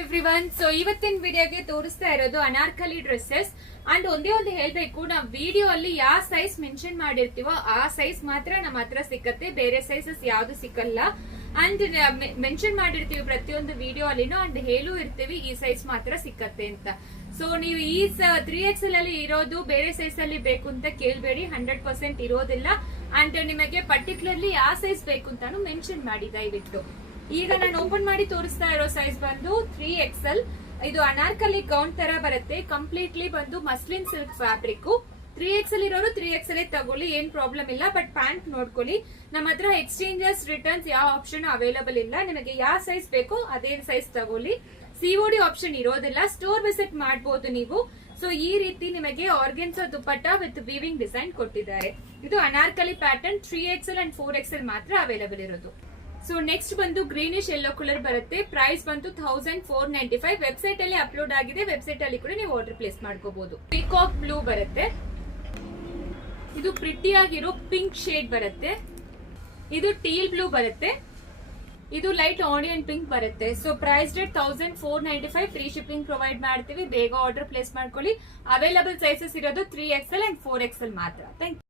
Everyone, so ಇವತ್ತಿನ ವಿಡಿಯೋಗೆ ತೋರಿಸ್ತಾ ಇರೋದು ಅನಾರ್ಕಲಿ ಡ್ರೆಸ್ಸಸ್. ಅಂಡ್ ಒಂದೇ ಒಂದು ಹೇಳ್ಬೇಕು, ನಾವು ವಿಡಿಯೋ ಅಲ್ಲಿ ಯಾವ ಸೈಜ್ ಮೆನ್ಷನ್ ಮಾಡಿರ್ತೀವೋ ಆ ಸೈಜ್ ಮಾತ್ರ ನಮ್ಮ ಹತ್ರ ಸಿಕ್ಕತ್ತೆ, ಬೇರೆ ಸೈಜಸ್ ಯಾವ್ದು ಸಿಕ್ಕಲ್ಲ. ಅಂಡ್ ಮೆನ್ಷನ್ ಮಾಡಿರ್ತೀವಿ ಪ್ರತಿಯೊಂದು ವಿಡಿಯೋ ಅಲ್ಲಿನೂ, ಅಂಡ್ ಹೇಳು ಇರ್ತೀವಿ ಈ ಸೈಜ್ ಮಾತ್ರ ಸಿಕ್ಕತ್ತೆ ಅಂತ. ಸೊ ನೀವು ಈ 3XL ಅಲ್ಲಿ ಇರೋದು ಬೇರೆ ಸೈಜ್ ಅಲ್ಲಿ ಬೇಕು ಅಂತ ಕೇಳಬೇಡಿ, 100% ಇರೋದಿಲ್ಲ. ಅಂಡ್ ನಿಮಗೆ ಪರ್ಟಿಕ್ಯುಲರ್ಲಿ ಯಾವ ಸೈಜ್ ಬೇಕು ಅಂತಾನು ಮೆನ್ಷನ್ ಮಾಡಿ ದಯವಿಟ್ಟು. ಈಗ ನಾನು ಓಪನ್ ಮಾಡಿ ತೋರಿಸ್ತಾ ಇರೋ ಸೈಜ್ ಬಂದು 3XL. ಇದು ಅನಾರ್ಕಲಿ ಗೌನ್ ತರ ಬರುತ್ತೆ, ಕಂಪ್ಲೀಟ್ಲಿ ಬಂದು ಮಸ್ಲಿನ್ ಸಿಲ್ಕ್ ಫ್ಯಾಬ್ರಿಕ್. 3XL ಇರೋರು 3XL ತಗೊಳ್ಳಿ, ಏನ್ ಪ್ರಾಬ್ಲಮ್ ಇಲ್ಲ. ಬಟ್ ಪ್ಯಾಂಟ್ ನೋಡ್ಕೊಳ್ಳಿ, ನಮ್ಮ ಹತ್ರ ಎಕ್ಸ್ಚೇಂಜಸ್ ರಿಟರ್ನ್ಸ್ ಯಾವ ಆಪ್ಷನ್ ಅವೈಲಬಲ್ ಇಲ್ಲ. ನಿಮಗೆ ಯಾವ ಸೈಜ್ ಬೇಕೋ ಅದೇ ಸೈಜ್ ತಗೊಳ್ಳಿ. COD ಆಪ್ಷನ್ ಇರೋದಿಲ್ಲ, ಸ್ಟೋರ್ ವಿಸಿಟ್ ಮಾಡಬಹುದು ನೀವು. ಸೊ ಈ ರೀತಿ ನಿಮಗೆ organza dupatta with weaving design ಕೊಟ್ಟಿದ್ದಾರೆ. ಇದು Anarkali pattern 3XL and 4XL ಮಾತ್ರ ಅವೈಲಬಲ್ ಇರೋದು. ಸೊ ನೆಕ್ಸ್ಟ್ ಬಂದು ಗ್ರೀನಿಶ್ ಯೆಲ್ಲೋ ಕಲರ್ ಬರುತ್ತೆ. ಪ್ರೈಸ್ ಬಂದು 1495. ವೆಬ್ಸೈಟ್ ಅಲ್ಲಿ ಅಪ್ಲೋಡ್ ಆಗಿದೆ, ವೆಬ್ಸೈಟ್ ಅಲ್ಲಿ ಕೂಡ ನೀವು ಆರ್ಡರ್ ಪ್ಲೇಸ್ ಮಾಡ್ಕೋಬಹುದು. ಪೀಕಾಕ್ ಬ್ಲೂ ಬರುತ್ತೆ, ಇದು ಪ್ರಿಟಿ ಆಗಿರೋ ಪಿಂಕ್ ಶೇಡ್ ಬರುತ್ತೆ. ಇದು ಟೀಲ್ ಬ್ಲೂ ಬರುತ್ತೆ, ಇದು ಲೈಟ್ ಆನಿಯನ್ ಪಿಂಕ್ ಬರುತ್ತೆ. So price rate 1495. Free shipping provide ಮಾಡ್ತೀವಿ, ಬೇಗ ಆರ್ಡರ್ ಪ್ಲೇಸ್ ಮಾಡ್ಕೊಳ್ಳಿ. ಅವೈಲಬಲ್ ಸೈಜಸ್ ಇರೋದು 3XL ಅಂಡ್ 4XL ಮಾತ್ರ. Thank you.